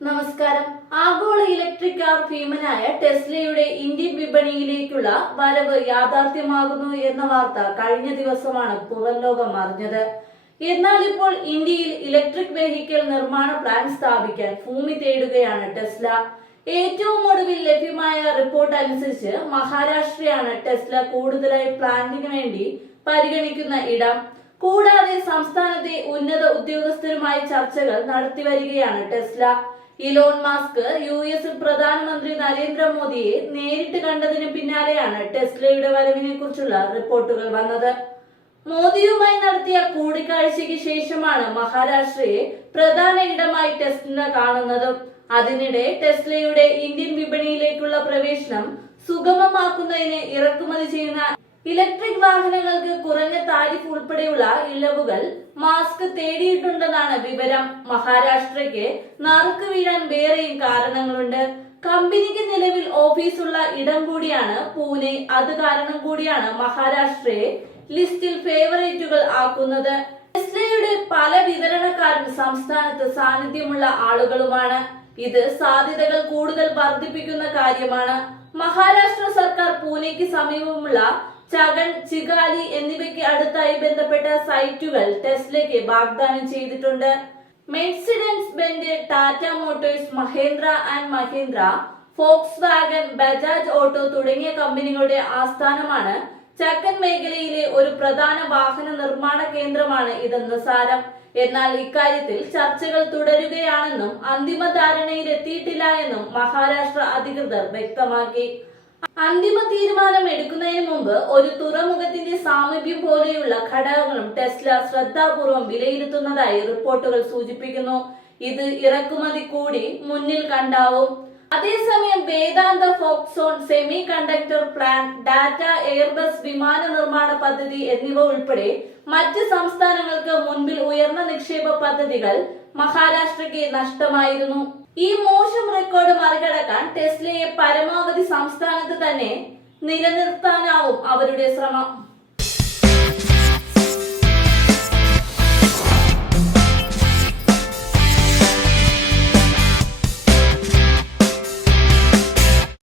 നമസ്കാരം. ആഗോള electric car ഭീമനായ ടെസ്ലയുടെ ഇന്ത്യൻ വിപണിയിലേക്കുള്ള വരവ് യാഥാർത്ഥ്യമാകുന്നു എന്ന വാർത്ത കഴിഞ്ഞ ദിവസമാണ് പുറം ലോകം അറിഞ്ഞത്. എന്നാൽ ഇപ്പോൾ ഇന്ത്യയിൽ ഇലക്ട്രിക് വെഹിക്കിൾ നിർമ്മാണ പ്ലാൻ സ്ഥാപിക്കാൻ ഭൂമി തേടുകയാണ് ടെസ്ല. ഏറ്റവും ഒടുവിൽ ലഭ്യമായ റിപ്പോർട്ട് അനുസരിച്ച് മഹാരാഷ്ട്രയാണ് ടെസ്ല കൂടുതലായി പ്ലാന്റിന് വേണ്ടി പരിഗണിക്കുന്ന ഇടം. കൂടാതെ സംസ്ഥാനത്തെ ഉന്നത ഉദ്യോഗസ്ഥരുമായി ചർച്ചകൾ നടത്തിവരികയാണ് ടെസ്ല. ഇലോൺ മാസ്ക് യു എസിൽ പ്രധാനമന്ത്രി നരേന്ദ്രമോദിയെ നേരിട്ട് കണ്ടതിന് പിന്നാലെയാണ് ടെസ്ലയുടെ വരവിനെ കുറിച്ചുള്ള റിപ്പോർട്ടുകൾ വന്നത്. മോദിയുമായി നടത്തിയ കൂടിക്കാഴ്ചയ്ക്ക് ശേഷമാണ് മഹാരാഷ്ട്രയെ പ്രധാന ഇടമായി ടെസ്ല കാണുന്നത്. അതിനിടെ ടെസ്ലയുടെ ഇന്ത്യൻ വിപണിയിലേക്കുള്ള പ്രവേശനം സുഗമമാക്കുന്നതിന് ഇറക്കുമതി ചെയ്യുന്ന ഇലക്ട്രിക് വാഹനങ്ങൾക്ക് കുറഞ്ഞ താരിഫ് ഉൾപ്പെടെയുള്ള ഇളവുകൾ മാസ്ക് തേടിയിട്ടുണ്ടെന്നാണ് വിവരം. മഹാരാഷ്ട്രയ്ക്ക് നറുക്ക് വീഴാൻ വേറെയും കാരണങ്ങളുണ്ട്. കമ്പനിക്ക് നിലവിൽ ഓഫീസുള്ള ഇടം കൂടിയാണ് പൂനെ. അത് കാരണം കൂടിയാണ് മഹാരാഷ്ട്രയെ ലിസ്റ്റിൽ ഫേവറേറ്റുകൾ ആക്കുന്നത്. ടെസ്ലയുടെ പല വിതരണക്കാരും സംസ്ഥാനത്ത് സാന്നിധ്യമുള്ള ആളുകളുമാണ്. ഇത് സാധ്യതകൾ കൂടുതൽ വർദ്ധിപ്പിക്കുന്ന കാര്യമാണ്. മഹാരാഷ്ട്ര സർക്കാർ പൂനെക്ക് സമീപമുള്ള ചകൻ ചിഗാലി എന്നിവയ്ക്ക് അടുത്തായി ബന്ധപ്പെട്ട സൈറ്റുകൾ ടെസ്ലയ്ക്ക് വാഗ്ദാനം ചെയ്തിട്ടുണ്ട്. Mercedes Benz Tata Motors Mahindra and Mahindra Volkswagen Bajaj Auto തുടങ്ങിയ കമ്പനികളുടെ ആസ്ഥാനമാണ് ചക്കൻ മേഖലയിലെ ഒരു പ്രധാന വാഹന നിർമ്മാണ കേന്ദ്രമാണ് ഇതെന്ന് സാരം. എന്നാൽ ഇക്കാര്യത്തിൽ ചർച്ചകൾ തുടരുകയാണെന്നും അന്തിമ ധാരണയിലെത്തിയിട്ടില്ല എന്നും മഹാരാഷ്ട്ര അധികൃതർ വ്യക്തമാക്കി. അന്തിമ തീരുമാനം എടുക്കുന്നതിന് മുമ്പ് ഒരു തുറമുഖത്തിന്റെ സാമീപ്യം പോലെയുള്ള ഘടകങ്ങളും ടെസ്ല ശ്രദ്ധാപൂർവം വിലയിരുത്തുന്നതായി റിപ്പോർട്ടുകൾ സൂചിപ്പിക്കുന്നു. ഇത് ഇറക്കുമതി കൂടി മുന്നിൽ കണ്ടാവും. അതേസമയം Vedanta Foxconn semiconductor plan Tata Airbus വിമാന നിർമ്മാണ പദ്ധതി എന്നിവ ഉൾപ്പെടെ മറ്റ് സംസ്ഥാനങ്ങൾക്ക് മുൻപിൽ ഉയർന്ന നിക്ഷേപ പദ്ധതികൾ മഹാരാഷ്ട്രയ്ക്ക് നഷ്ടമായിരുന്നു. ഈ മോശം റെക്കോർഡ് മറികടക്കാൻ ടെസ്ലയെ പരമാവധി സംസ്ഥാനത്ത് തന്നെ നിലനിർത്താനാവും അവരുടെ ശ്രമം.